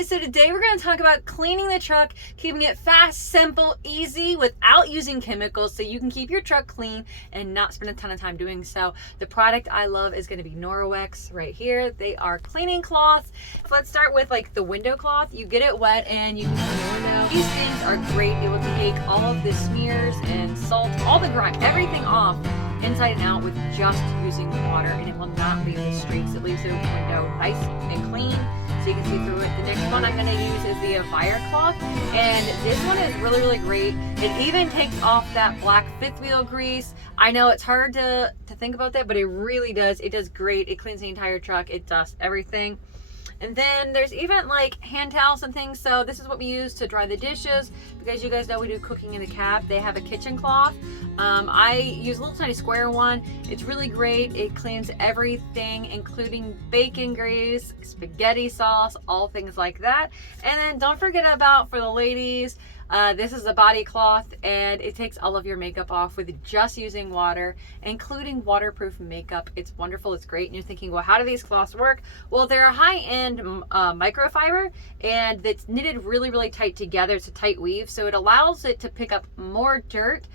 guys, so today we're going to talk about cleaning the truck, keeping it fast, simple, easy, without using chemicals, so you can keep your truck clean and not spend a ton of time doing so. The product I love is going to be Norwex right here. They are cleaning cloths. So let's start with like the window cloth. You get it wet and you can clean the window. These things are great. It will take all of the smears and salt, all the grime, everything off inside and out with just using water, and it will not leave the streaks. It leaves the window nice and clean so you can see through it. The next one I'm going to use is the Fire Cloth, and this one is really great. It even takes off that black fifth wheel grease. I know it's hard to think about that, but it really does. It does great. It cleans the entire truck. It does everything. And then there's even like hand towels and things. So this is what we use to dry the dishes, because you guys know we do cooking in the cab. They have a kitchen cloth. I use a little tiny square one. It's really great. It cleans everything, including bacon grease, spaghetti sauce, all things like that. And then don't forget about, for the ladies, this is a body cloth, and it takes all of your makeup off with just using water, including waterproof makeup. It's wonderful. It's great. And you're thinking, well, how do these cloths work? Well, they're a high-end microfiber, and it's knitted really tight together. It's a tight weave, so it allows it to pick up more dirt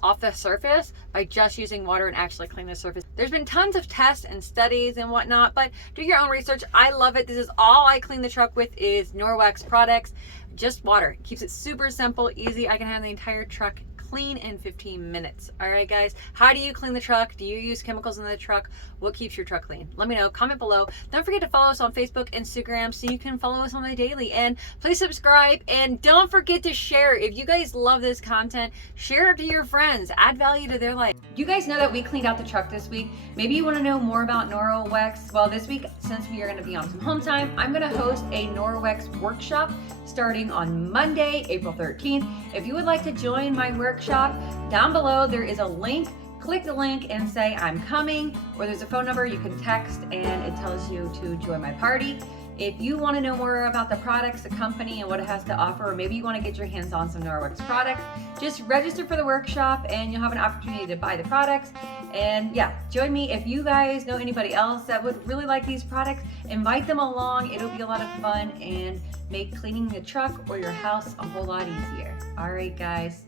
off the surface by just using water and actually clean the surface. There's been tons of tests and studies and whatnot, but do your own research. I love it. This is all I clean the truck with is Norwex products. Just water. It keeps it super simple, easy. I can have the entire truck clean in 15 minutes. All right, guys. How do you clean the truck? Do you use chemicals in the truck? What keeps your truck clean? Let me know. Comment below. Don't forget to follow us on Facebook, Instagram, so you can follow us on the daily. And please subscribe. And don't forget to share. If you guys love this content, share it to your friends. Add value to their life. You guys know that we cleaned out the truck this week. Maybe you want to know more about Norwex. Well, this week, since we are going to be on some home time, I'm going to host a Norwex workshop starting on Monday, April 13th. If you would like to join my workshop, down below there is a link. Click the link and say I'm coming, or there's a phone number you can text and it tells you to join my party. If you want to know more about the products, the company, and what it has to offer, or maybe you want to get your hands on some Norwex products, just register for the workshop and you'll have an opportunity to buy the products. And yeah, join me. If you guys know anybody else that would really like these products, invite them along. It'll be a lot of fun and make cleaning the truck or your house a whole lot easier. All right, guys.